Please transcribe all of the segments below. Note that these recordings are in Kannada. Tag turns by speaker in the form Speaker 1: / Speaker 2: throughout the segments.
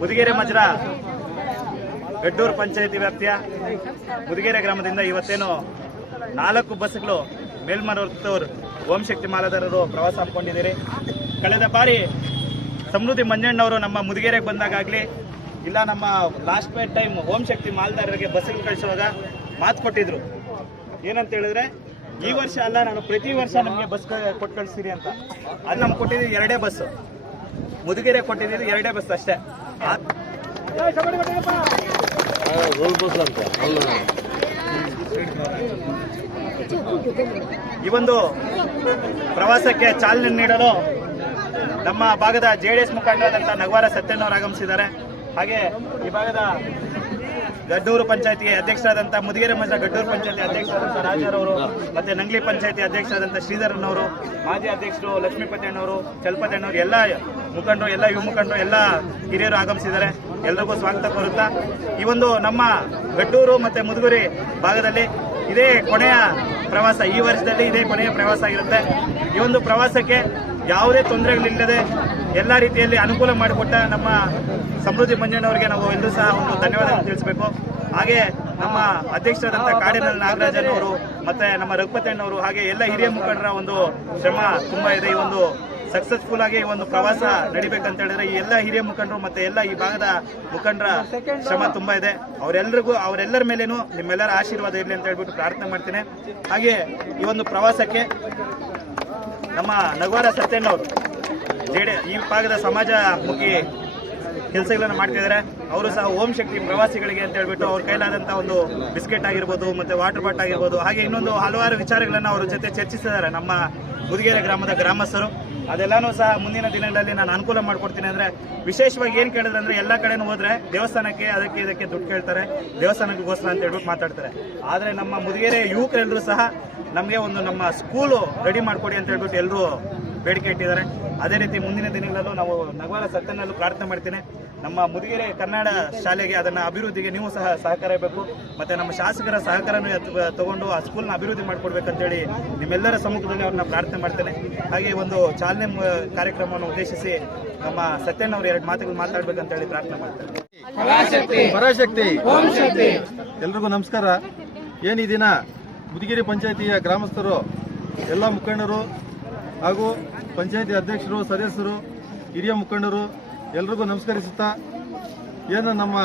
Speaker 1: ಮುದಿಗೆರೆ ಮಜ್ರ. ಗಡ್ಡೂರು ಪಂಚಾಯಿತಿ ವ್ಯಾಪ್ತಿಯ ಮುದಿಗೆರೆ ಗ್ರಾಮದಿಂದ ಇವತ್ತೇನು ನಾಲ್ಕು ಬಸ್ಗಳು ಓಂ ಶಕ್ತಿ ಮಾಲಾಧಾರರು ಪ್ರವಾಸ ಹಮ್ಮಿಕೊಂಡಿದ್ದೀರಿ. ಕಳೆದ ಬಾರಿ ಸಮೃದ್ಧಿ ಮಂಜಣ್ಣವರು ನಮ್ಮ ಮುದಿಗೆರೆಗೆ ಬಂದಾಗಲಿ ಇಲ್ಲ ನಮ್ಮ ಲಾಸ್ಟ್ ಪೇಟ್ ಟೈಮ್ ಓಂ ಶಕ್ತಿ ಮಾಲ್ದಾರರಿಗೆ ಬಸ್ಸಿಗೆ ಕಳಿಸುವಾಗ ಮಾತು ಕೊಟ್ಟಿದ್ರು. ಏನಂತ ಹೇಳಿದ್ರೆ, ಈ ವರ್ಷ ಅಲ್ಲ, ನಾನು ಪ್ರತಿ ವರ್ಷ ನಮಗೆ ಬಸ್ ಕೊಟ್ಟು ಕಳಿಸ್ತೀರಿ ಅಂತ. ಅದು ನಮ್ಗೆ ಕೊಟ್ಟಿದ್ದು ಎರಡೇ ಬಸ್ ಮುದುಗೆರೆ ಕೊಟ್ಟಿದ್ದು ಎರಡೇ ಬಸ್ ಅಷ್ಟೇ. ಈ ಒಂದು ಪ್ರವಾಸಕ್ಕೆ ಚಾಲನೆ ನೀಡಲು ನಮ್ಮ ಭಾಗದ ಜೆ ಡಿ ಎಸ್ ಮುಖಂಡರಾದಂಥ ನಗವಾರ ಸತ್ಯನವರು ಆಗಮಿಸಿದ್ದಾರೆ. ಹಾಗೆ ಈ ಭಾಗದ ಗಡ್ಡೂರು ಪಂಚಾಯತಿ ಅಧ್ಯಕ್ಷರಾದಂಥ ಮುದಿಗೆರೆ ಮಠ ಗಡ್ಡೂರು ಪಂಚಾಯತಿ ಅಧ್ಯಕ್ಷರಾದಂತಹ ರಾಜರವರು ಮತ್ತೆ ನಂಗ್ಲಿ ಪಂಚಾಯತಿ ಅಧ್ಯಕ್ಷರಾದಂಥ ಶ್ರೀಧರನವರು ಮಾಜಿ ಅಧ್ಯಕ್ಷರು ಲಕ್ಷ್ಮೀಪತಿಯಣ್ಣವರು ಚಲಪತಿಯಣ್ಣವರು ಎಲ್ಲ ಮುಖಂಡರು ಎಲ್ಲ, ಯುವ ಮುಖಂಡರು ಎಲ್ಲ, ಹಿರಿಯರು ಆಗಮಿಸಿದ್ದಾರೆ. ಎಲ್ರಿಗೂ ಸ್ವಾಗತ ಕೋರುತ್ತಾ, ಈ ಒಂದು ನಮ್ಮ ಗಡ್ಡೂರು ಮತ್ತೆ ಮುದುಗುರಿ ಭಾಗದಲ್ಲಿ ಇದೇ ಕೊನೆಯ ಪ್ರವಾಸ, ಈ ವರ್ಷದಲ್ಲಿ ಇದೇ ಕೊನೆಯ ಪ್ರವಾಸ ಆಗಿರುತ್ತೆ. ಈ ಒಂದು ಪ್ರವಾಸಕ್ಕೆ ಯಾವುದೇ ತೊಂದರೆಗಳಿಲ್ಲದೆ ಎಲ್ಲ ರೀತಿಯಲ್ಲಿ ಅನುಕೂಲ ಮಾಡಿಕೊಟ್ಟ ನಮ್ಮ ಸಮೃದ್ಧಿ ಮಂಜಣ್ಣವರಿಗೆ ನಾವು ಎಲ್ಲರೂ ಸಹ ಒಂದು ಧನ್ಯವಾದ ತಿಳಿಸಬೇಕು. ಹಾಗೆ ನಮ್ಮ ಅಧ್ಯಕ್ಷರಾದಂಥ ಕಾಡಿನಲ್ಲಿ ನಾಗರಾಜನವರು ಮತ್ತೆ ನಮ್ಮ ರಘುಪತಣ್ಣವರು ಹಾಗೆ ಎಲ್ಲ ಹಿರಿಯ ಮುಖಂಡರ ಒಂದು ಶ್ರಮ ತುಂಬಾ ಇದೆ ಈ ಒಂದು ಸಕ್ಸಸ್ಫುಲ್ ಆಗಿ ಒಂದು ಪ್ರವಾಸ ನಡಿಬೇಕಂತ ಹೇಳಿದ್ರೆ ಈ ಎಲ್ಲ ಹಿರಿಯ ಮುಖಂಡರು ಮತ್ತೆ ಎಲ್ಲ ಈ ಭಾಗದ ಮುಖಂಡರ ಶ್ರಮ ತುಂಬಾ ಇದೆ. ಅವರೆಲ್ಲರಿಗೂ ಅವರೆಲ್ಲರ ಮೇಲೇನು ನಿಮ್ಮೆಲ್ಲರ ಆಶೀರ್ವಾದ ಇರಲಿ ಅಂತ ಹೇಳ್ಬಿಟ್ಟು ಪ್ರಾರ್ಥನೆ ಮಾಡ್ತೇನೆ. ಹಾಗೆ ಈ ಒಂದು ಪ್ರವಾಸಕ್ಕೆ ನಮ್ಮ ನಗವಾರ ಸತ್ಯಣ್ಣವರು, ಜೆಡಿ, ಈ ಭಾಗದ ಸಮಾಜ ಮುಖಿ ಕೆಲಸಗಳನ್ನು ಮಾಡ್ತಿದ್ದಾರೆ ಅವರು ಸಹ ಓಂ ಶಕ್ತಿ ಪ್ರವಾಸಿಗಳಿಗೆ ಅಂತ ಹೇಳ್ಬಿಟ್ಟು ಅವ್ರ ಕೈಲಾದಂಥ ಒಂದು ಬಿಸ್ಕೆಟ್ ಆಗಿರ್ಬೋದು, ಮತ್ತೆ ವಾಟರ್ ಬಾಟ್ ಆಗಿರ್ಬೋದು, ಹಾಗೆ ಇನ್ನೊಂದು ಹಲವಾರು ವಿಚಾರಗಳನ್ನು ಅವ್ರ ಜೊತೆ ಚರ್ಚಿಸಿದ್ದಾರೆ ನಮ್ಮ ಮುದಿಗೆರೆ ಗ್ರಾಮದ ಗ್ರಾಮಸ್ಥರು. ಅದೆಲ್ಲಾನು ಸಹ ಮುಂದಿನ ದಿನಗಳಲ್ಲಿ ನಾನು ಅನುಕೂಲ ಮಾಡ್ಕೊಡ್ತೀನಿ ಅಂದ್ರೆ ವಿಶೇಷವಾಗಿ ಏನ್ ಕೇಳಿದ್ರೆ ಅಂದ್ರೆ ಎಲ್ಲ ಕಡೆನೂ ಹೋದ್ರೆ ದೇವಸ್ಥಾನಕ್ಕೆ ಅದಕ್ಕೆ ಇದಕ್ಕೆ ದುಡ್ಡು ಕೇಳ್ತಾರೆ ದೇವಸ್ಥಾನಕ್ಕೋಸ್ಕರ ಅಂತ ಹೇಳ್ಬಿಟ್ಟು ಮಾತಾಡ್ತಾರೆ. ಆದ್ರೆ ನಮ್ಮ ಮುದುಗೆರೆ ಯುವಕರೆಲ್ಲರೂ ಸಹ ನಮಗೆ ಒಂದು ನಮ್ಮ ಸ್ಕೂಲು ರೆಡಿ ಮಾಡ್ಕೊಡಿ ಅಂತ ಹೇಳ್ಬಿಟ್ಟು ಎಲ್ಲರೂ ಬೇಡಿಕೆ ಇಟ್ಟಿದ್ದಾರೆ. ಅದೇ ರೀತಿ ಮುಂದಿನ ದಿನಗಳಲ್ಲೂ ನಾವು ನಗವಾರ ಸತ್ತನಲ್ಲೂ ಪ್ರಾರ್ಥನೆ ಮಾಡ್ತೀನಿ. ನಮ್ಮ ಮುದಿಗೆರೆ ಕನ್ನಡ ಶಾಲೆಗೆ ಅದನ್ನ ಅಭಿವೃದ್ಧಿಗೆ ನೀವು ಸಹ ಸಹಕಾರ ಬೇಕು ಮತ್ತೆ ನಮ್ಮ ಶಾಸಕರ ಸಹಕಾರ ತಗೊಂಡು ಆ ಸ್ಕೂಲ್ನ ಅಭಿವೃದ್ಧಿ ಮಾಡ್ಕೊಡ್ಬೇಕಂತೇಳಿ ನಿಮ್ಮೆಲ್ಲರ ಸಮ್ಮುಖದಲ್ಲಿ ಅವ್ರನ್ನ ಪ್ರಾರ್ಥನೆ ಮಾಡ್ತೇನೆ. ಹಾಗೆ ಒಂದು ಚಾಲನೆ ಕಾರ್ಯಕ್ರಮವನ್ನು ಉದ್ದೇಶಿಸಿ ನಮ್ಮ ಸತ್ಯಣ್ಣ ಅವರು ಎರಡು ಮಾತುಗಳು ಮಾತಾಡ್ಬೇಕಂತ ಹೇಳಿ ಪ್ರಾರ್ಥನೆ ಮಾಡ್ತೇನೆ.
Speaker 2: ಪರಾಶಕ್ತಿ. ಎಲ್ರಿಗೂ ನಮಸ್ಕಾರ. ಏನು ಈ ದಿನ ಮುದಿಗೆರೆ ಪಂಚಾಯತಿಯ ಗ್ರಾಮಸ್ಥರು ಎಲ್ಲ ಮುಖಂಡರು ಹಾಗೂ ಪಂಚಾಯತಿ ಅಧ್ಯಕ್ಷರು ಸದಸ್ಯರು ಹಿರಿಯ ಮುಖಂಡರು ಎಲ್ರಿಗೂ ನಮಸ್ಕರಿಸುತ್ತಾ, ಏನು ನಮ್ಮ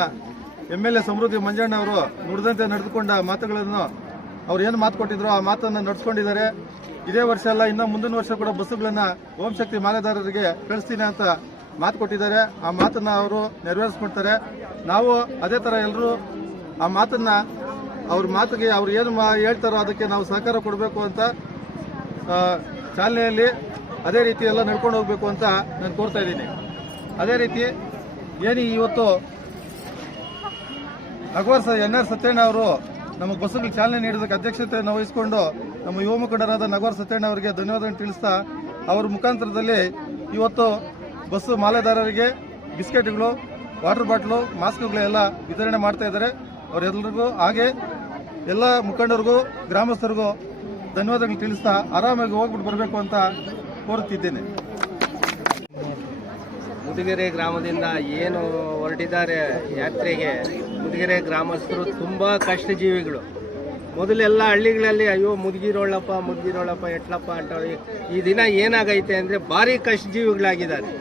Speaker 2: M L A Samruddhi Manjanna ಅವರು ನುಡಿದಂತೆ ನಡೆದುಕೊಂಡ ಮಾತುಗಳನ್ನು ಅವ್ರು ಏನು ಮಾತು ಕೊಟ್ಟಿದ್ರು, ಆ ಮಾತನ್ನು ನಡೆಸ್ಕೊಂಡಿದ್ದಾರೆ. ಇದೇ ವರ್ಷ ಅಲ್ಲ, ಇನ್ನೂ ಮುಂದಿನ ವರ್ಷ ಕೂಡ ಬಸ್ಸುಗಳನ್ನು ಓಂ ಶಕ್ತಿ ಮಾಲೆದಾರರಿಗೆ ಕಳಿಸ್ತೀನಿ ಅಂತ ಮಾತು ಕೊಟ್ಟಿದ್ದಾರೆ. ಆ ಮಾತನ್ನು ಅವರು ನೆರವೇರಿಸ್ಕೊಡ್ತಾರೆ. ನಾವು ಅದೇ ಥರ ಎಲ್ಲರೂ ಆ ಮಾತನ್ನು, ಅವ್ರ ಮಾತಿಗೆ ಅವ್ರು ಏನು ಹೇಳ್ತಾರೋ ಅದಕ್ಕೆ ನಾವು ಸಹಕಾರ ಕೊಡಬೇಕು ಅಂತ ಚಾಲನೆಯಲ್ಲಿ ಅದೇ ರೀತಿ ಎಲ್ಲ ನಡ್ಕೊಂಡು ಹೋಗಬೇಕು ಅಂತ ನಾನು ಕೋರ್ತಾ ಇದ್ದೀನಿ. ಅದೇ ರೀತಿ ಏನು ಇವತ್ತು ನಗವಾರ ಸ ಎನ್ ಆರ್ ಸತ್ಯಣ್ಣ ಅವರು ನಮ್ಮ ಬಸ್ಸುಗಳಿಗೆ ಚಾಲನೆ ನೀಡೋದಕ್ಕೆ ಅಧ್ಯಕ್ಷತೆಯನ್ನು ವಹಿಸಿಕೊಂಡು ನಮ್ಮ ಯುವ ಮುಖಂಡರಾದ ನಗವರ್ ಸತ್ಯಣ್ಣ ಅವರಿಗೆ ಧನ್ಯವಾದ ತಿಳಿಸ್ತಾ, ಅವರ ಮುಖಾಂತರದಲ್ಲಿ ಇವತ್ತು ಬಸ್ಸು ಮಾಲೆದಾರರಿಗೆ ಬಿಸ್ಕೆಟ್ಗಳು, ವಾಟರ್ ಬಾಟ್ಲು, ಮಾಸ್ಕ್ಗಳು ಎಲ್ಲ ವಿತರಣೆ ಮಾಡ್ತಾ ಇದ್ದಾರೆ. ಅವರೆಲ್ಲರಿಗೂ ಹಾಗೆ ಎಲ್ಲ ಮುಖಂಡರಿಗೂ, ಗ್ರಾಮಸ್ಥರಿಗೂ ಧನ್ಯವಾದಗಳು ತಿಳಿಸ್ತಾ ಆರಾಮಾಗಿ ಹೋಗ್ಬಿಟ್ಟು ಬರಬೇಕು ಅಂತ ಕೋರುತ್ತಿದ್ದೇನೆ.
Speaker 3: ಮುದಿಗೆರೆ ಗ್ರಾಮದಿಂದ ಏನು ಹೊರಟಿದ್ದಾರೆ ಯಾತ್ರೆಗೆ, ಮುದಿಗೆರೆ ಗ್ರಾಮಸ್ಥರು ತುಂಬ ಕಷ್ಟಜೀವಿಗಳು. ಮೊದಲೆಲ್ಲ ಹಳ್ಳಿಗಳಲ್ಲಿ, ಅಯ್ಯೋ, ಮುದುಗಿರೋಳಪ್ಪ ಮುದುಗಿರೋಳಪ್ಪ, ಎಟ್ಲಪ್ಪ ಅಂತ ಈ ದಿನ ಏನಾಗೈತೆ ಅಂದರೆ ಭಾರಿ ಕಷ್ಟಜೀವಿಗಳಾಗಿದ್ದಾರೆ.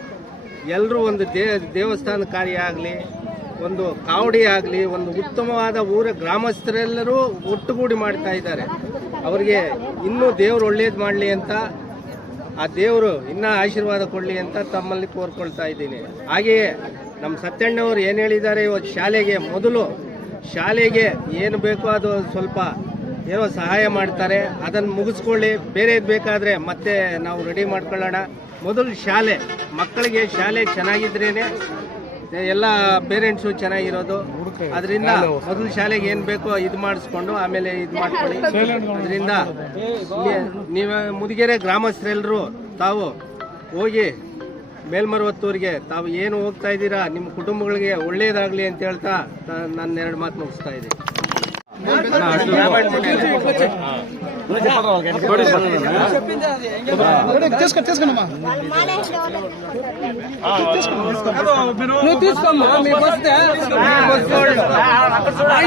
Speaker 3: ಎಲ್ಲರೂ ಒಂದು ದೇವಸ್ಥಾನ ಕಾರ್ಯ ಆಗಲಿ, ಒಂದು ಕಾವಡಿ ಆಗಲಿ, ಒಂದು ಉತ್ತಮವಾದ ಊರ ಗ್ರಾಮಸ್ಥರೆಲ್ಲರೂ ಒಟ್ಟುಗೂಡಿ ಮಾಡ್ತಾ ಇದ್ದಾರೆ. ಅವರಿಗೆ ಇನ್ನೂ ದೇವರು ಒಳ್ಳೇದು ಮಾಡಲಿ ಅಂತ ಆ ದೇವರು ಇನ್ನ ಆಶೀರ್ವಾದ ಕೊಡಲಿ ಅಂತ ತಮ್ಮಲ್ಲಿ ಕೋರ್ಕೊಳ್ತಾ ಇದ್ದೀನಿ. ಹಾಗೆಯೇ ನಮ್ಮ ಸತ್ಯಣ್ಣವರು ಏನು ಹೇಳಿದ್ದಾರೆ ಇವತ್ತು ಶಾಲೆಗೆ ಮೊದಲು ಶಾಲೆಗೆ ಏನು ಬೇಕೋ ಅದು ಸ್ವಲ್ಪ ಏನೋ ಸಹಾಯ ಮಾಡ್ತಾರೆ ಅದನ್ನು ಮುಗಿಸ್ಕೊಳ್ಳಿ. ಬೇರೆದು ಬೇಕಾದರೆ ಮತ್ತೆ ನಾವು ರೆಡಿ ಮಾಡ್ಕೊಳ್ಳೋಣ. ಮೊದಲು ಶಾಲೆ, ಮಕ್ಕಳಿಗೆ ಶಾಲೆ ಚೆನ್ನಾಗಿದ್ರೇ ಎಲ್ಲ ಪೇರೆಂಟ್ಸು ಚೆನ್ನಾಗಿರೋದು. ಅದರಿಂದ ಮೊದಲು ಶಾಲೆಗೆ ಏನು ಬೇಕೋ ಇದು ಮಾಡಿಸ್ಕೊಂಡು ಆಮೇಲೆ ಇದು ಮಾಡ್ಕೊಳ್ಳಿ. ಅದರಿಂದ ನೀವು ಮುದಿಗೆರೆ ಗ್ರಾಮಸ್ಥರೆಲ್ಲರೂ ತಾವು ಹೋಗಿ ಮೇಲ್ಮರವತ್ತೂರಿಗೆ ತಾವು ಏನು ಹೋಗ್ತಾ ಇದ್ದೀರಾ, ನಿಮ್ಮ ಕುಟುಂಬಗಳಿಗೆ ಒಳ್ಳೆಯದಾಗಲಿ ಅಂತ ಹೇಳ್ತಾ ನಾನು ಎರಡು ಮಾತು ಮುಗಿಸ್ತಾ ಇದ್ದೀನಿ.
Speaker 4: తీసుకో తీసుకోనమ్మా
Speaker 5: నువ్వు తీసుకోమ్మా మీ వస్తే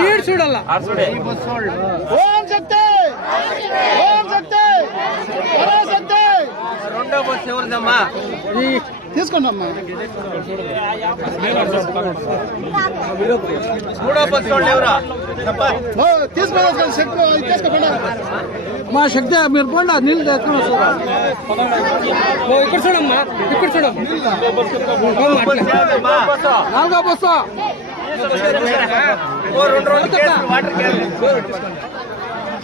Speaker 5: ఈడు చూడాల
Speaker 4: ఓం శక్తి ఓం తీసుకోండి అమ్మా శక్తి తీసుకోకుండా.
Speaker 5: మా శక్తి మీరు పోండి నీళ్ళు తెచ్చుకుని వస్తారు ఓ, ఇక్కడ చూడమ్మా ఇక్కడ చూడమ్మా. నాలుగో బస్సు.
Speaker 3: ఓ రెండు రోజులు వాటర్